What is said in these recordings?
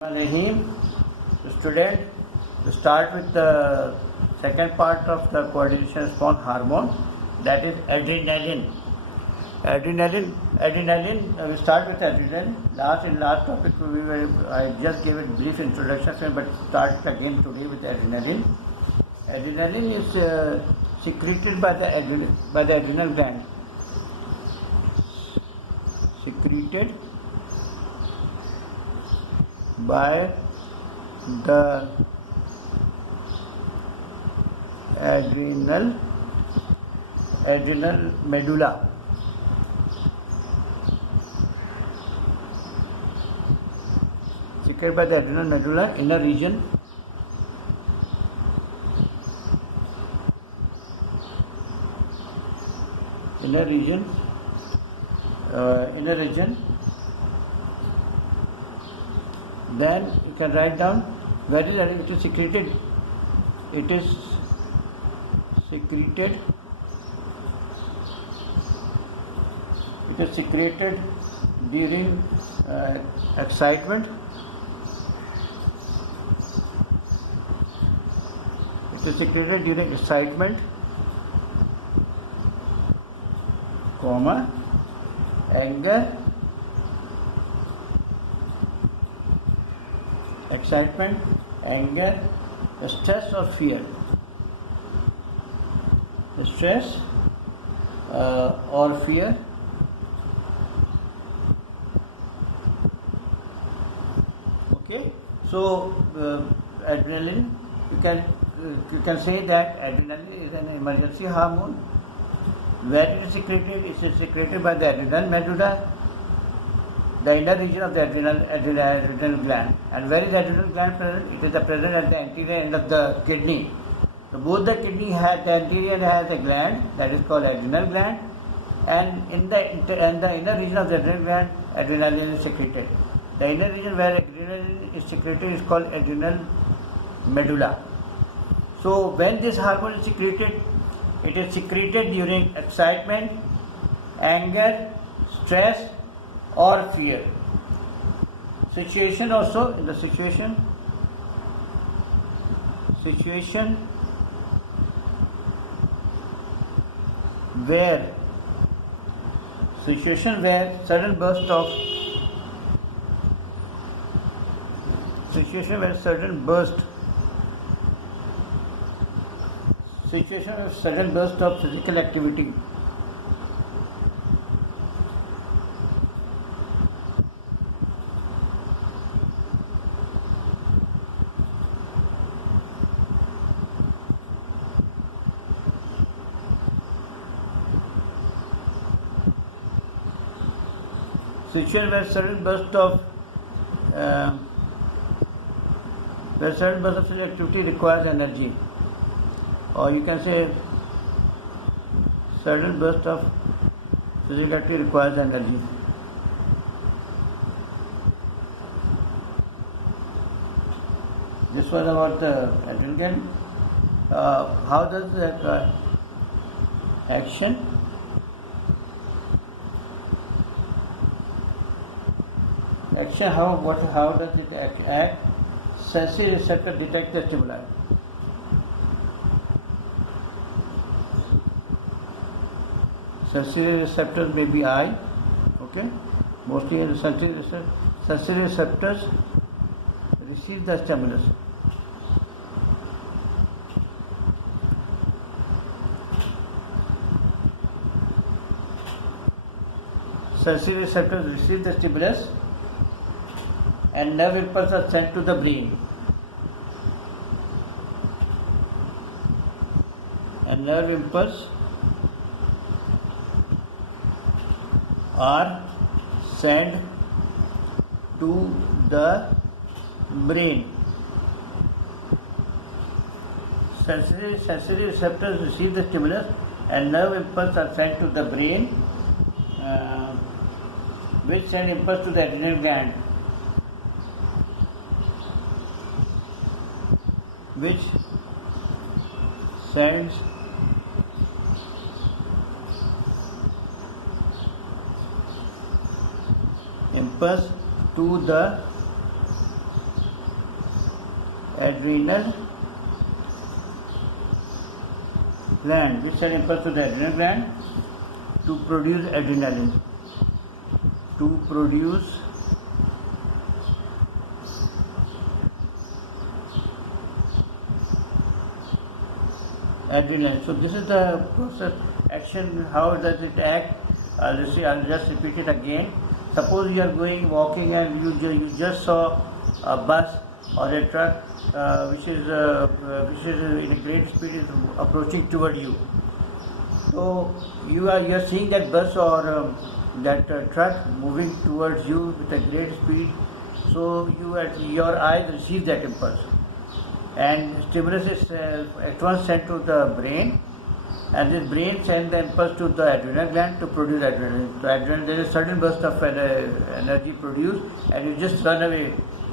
Rahim, student, to start with the second part of the coordination response hormone, that is adrenaline. We start with adrenaline. Last topic I just gave a brief introduction, but start again today with adrenaline. Adrenaline is secreted by the adrenal gland. Secreted by the adrenal medulla. Secreted by the adrenal medulla, inner region. Inner region. Then you can write down where it is secreted. It is secreted. It is secreted during excitement. It is secreted during excitement, anger, excitement, anger, stress or fear. Stress or fear. Okay, so adrenaline, you can say that adrenaline is an emergency hormone. Where it is secreted? It is secreted by the adrenal medulla, the inner region of the adrenal gland. And where is the adrenal gland present? It is present at the anterior end of the kidney. So both the kidney has, the anterior has a gland that is called adrenal gland, and in the inner region of the adrenal gland, adrenaline is secreted. The inner region where adrenaline is secreted is called adrenal medulla. So when this hormone is secreted, it is secreted during excitement, anger, stress or fear. Situation also, in the situation where sudden burst of physical activity. Situation where sudden burst of physical activity requires energy, or you can say sudden burst of physical activity requires energy. This was about the adrenal gland. How does the action how does it act? Sensory receptor detect the stimuli. Sensory receptors may be eye, okay? Mostly in the sensory receptors receive the stimulus. Sensory receptors receive the stimulus and nerve impulses are sent to the brain. And nerve impulses are sent to the brain. Sensory receptors receive the stimulus and nerve impulses are sent to the brain, which send impulse to the adrenal gland, which sends impulse to the adrenal gland, which send impulse to the adrenal gland to produce adrenaline. To produce adrenaline. So this is the process action. How does it act? Let's see. I'll just repeat it again. Suppose you are walking and you just saw a bus or a truck which is in a great speed is approaching toward you. So you are seeing that bus or that truck moving towards you with a great speed. So your eyes receive that impulse, and stimulus is at once sent to the brain, and this brain sends the impulse to the adrenal gland to produce adrenaline. So there is a sudden burst of energy produced, and you just run away,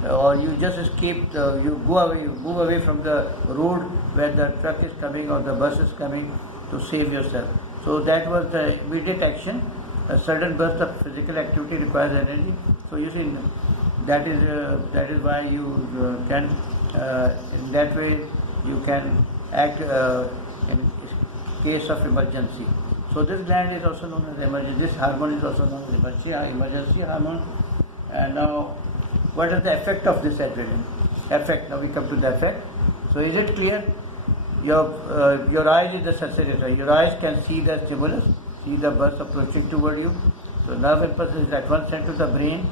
or you just escape. You move away from the road where the truck is coming or the bus is coming to save yourself. So that was the immediate action. A sudden burst of physical activity requires energy. So you see, that is why you can in that way you can act in case of emergency. So this gland is also known as emergency. This hormone is also known as emergency hormone. And now, what is the effect of this adrenaline? Effect. Now we come to the effect. So is it clear? Your eyes is the sensor. Your eyes can see the stimulus, see the bus approaching toward you. So nerve impulse is at once sent to the brain.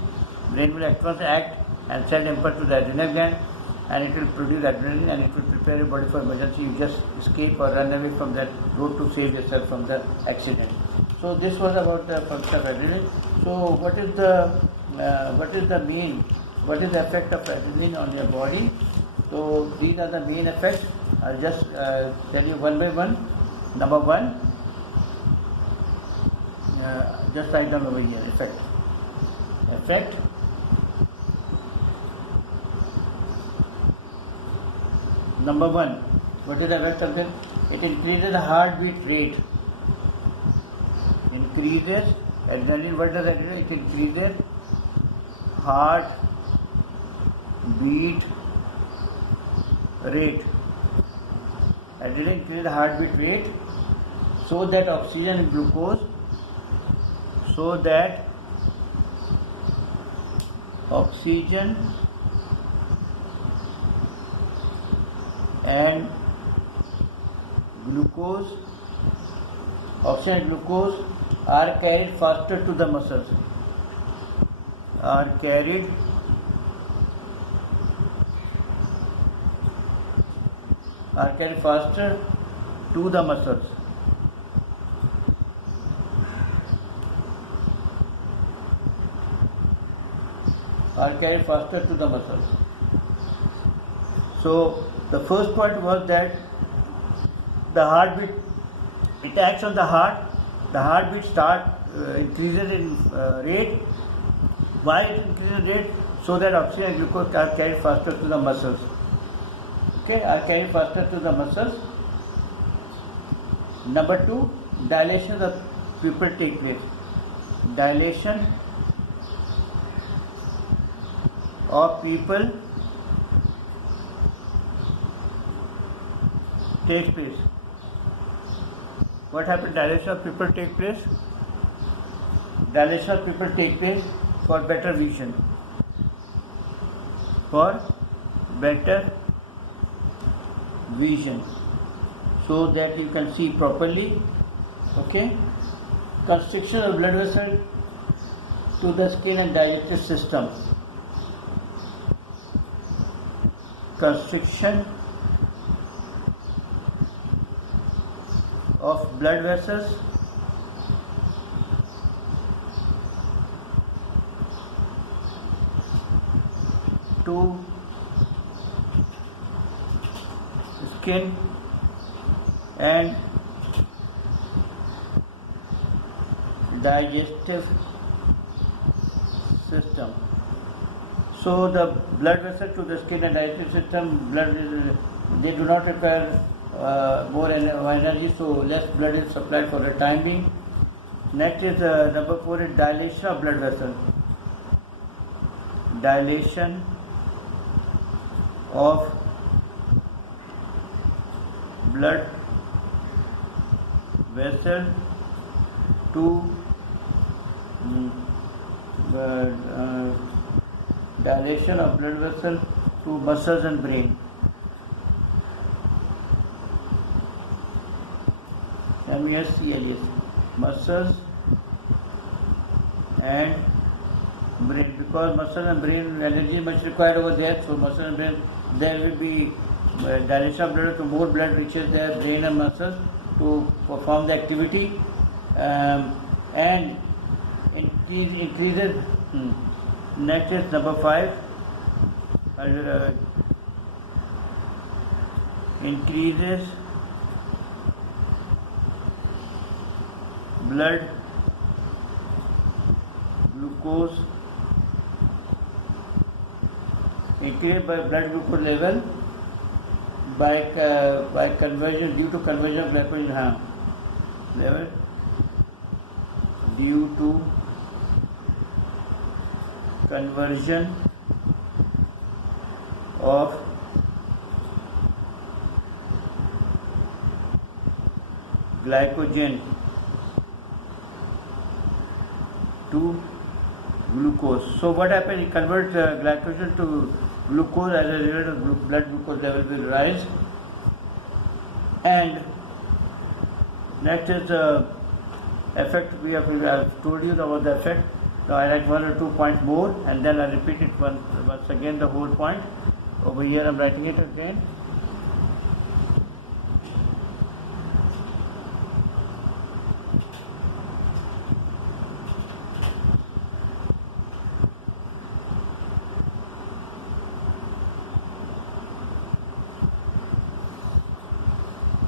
Brain will at once act and send impulse to the adrenal gland, and it will produce adrenaline, and it will prepare your body for emergency. You just escape or run away from that road to save yourself from the accident. So this was about the function of adrenaline. So what is the effect of adrenaline on your body? So these are the main effects. I'll just tell you one by one. Number one, just write down over here, effect. Effect. Number one, what is the effect of it? It increases the heartbeat rate. Increases adrenaline. What does adrenaline? It increases heart beat rate. Adrenaline increases the heartbeat rate so that oxygen and glucose, and glucose are carried faster to the muscles. Are carried faster to the muscles. Are carried faster to the muscles. So the first point was that the heartbeat, it acts on the heart. The heartbeat increases in rate. Why it increases in rate? So that oxygen and glucose are carried faster to the muscles. Okay, are carried faster to the muscles. Number two, dilation of the pupil take place. Dilation of pupil takes place. What happens? Dilation of pupil take place. Dilation of pupil take place for better vision. For better vision, so that you can see properly. Okay. Constriction of blood vessel to the skin and digestive system. Constriction of blood vessels to skin and digestive system. So the blood vessel to the skin and digestive system, they do not require more energy, so less blood is supplied for the time being. Next is number 4 is dilation of blood vessel. Dilation of blood vessel to dilation of blood vessel to muscles and brain. MSCLS, muscles and brain, because muscle and brain energy is much required over there, so muscle and brain, there will be dilation of blood, to more blood reaches their brain and muscles to perform the activity, and increases. Next is number 5. Increases blood glucose, increased by blood glucose level by conversion, due to conversion of glycogen level, due to conversion of glycogen to glucose. So what happens? It converts glycogen to glucose. As a result of blood glucose level will rise. And next is the effect. I've told you about the effect. Now I write 1 or 2 points more, and then I repeat it once again, the whole point. Over here I'm writing it again.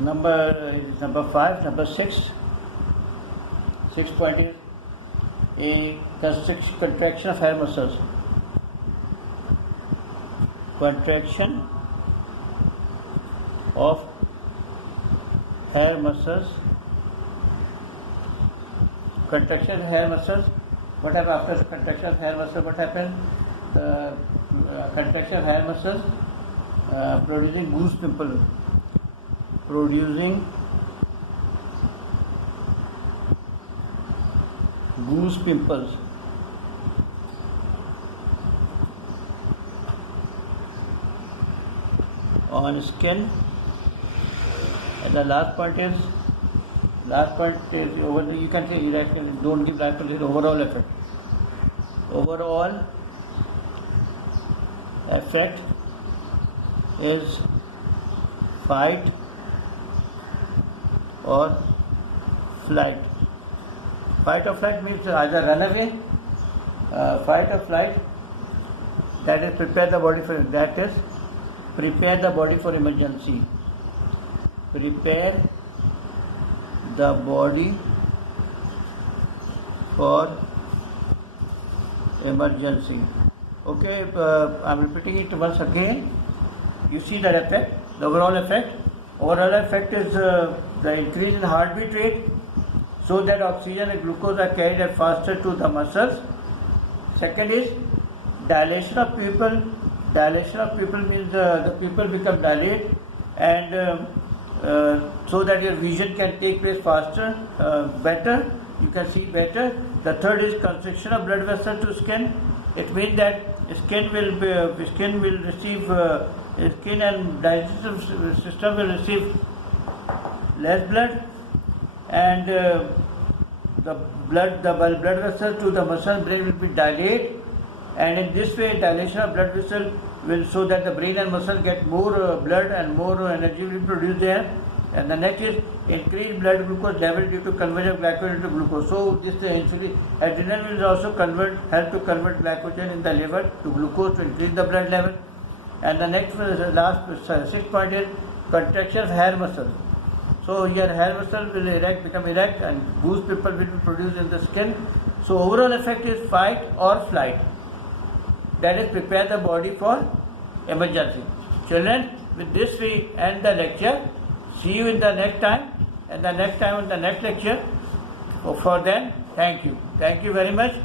Number 5, number 6. 6 point is a contraction of hair muscles. Contraction of hair muscles. Contraction of hair muscles. What happens after contraction of hair muscles? What happens? Contraction of hair muscles producing goose pimple. Producing goose pimples. On skin. And the last point is over the, you can say, don't give last point, is overall effect. Overall effect is fight or flight. Fight or flight means either run away, fight or flight, that is prepare the body for emergency. Prepare the body for emergency. Okay, I'm repeating it once again. You see that effect, the overall effect. Overall effect is the increase in heartbeat rate, so that oxygen and glucose are carried faster to the muscles. Second is dilation of pupil. Dilation of pupil means the pupil become dilate, and so that your vision can take place faster, better. You can see better. The third is constriction of blood vessel to skin. It means that skin and digestive system will receive less blood, and the blood vessel to the muscle brain will be dilated, and in this way dilation of blood vessel will show that the brain and muscle get more blood and more energy will be produced there. And the next is increased blood glucose level due to conversion of glycogen into glucose. So this insulin, adrenaline will also help to convert glycogen in the liver to glucose to increase the blood level. And the next last 6th point is contraction of hair muscles. So your hair muscle will become erect, and goose pimple will be produced in the skin. So overall effect is fight or flight. That is prepare the body for emergency. Children, with this we end the lecture. See you in the next time, and the next time in the next lecture. For then, thank you. Thank you very much.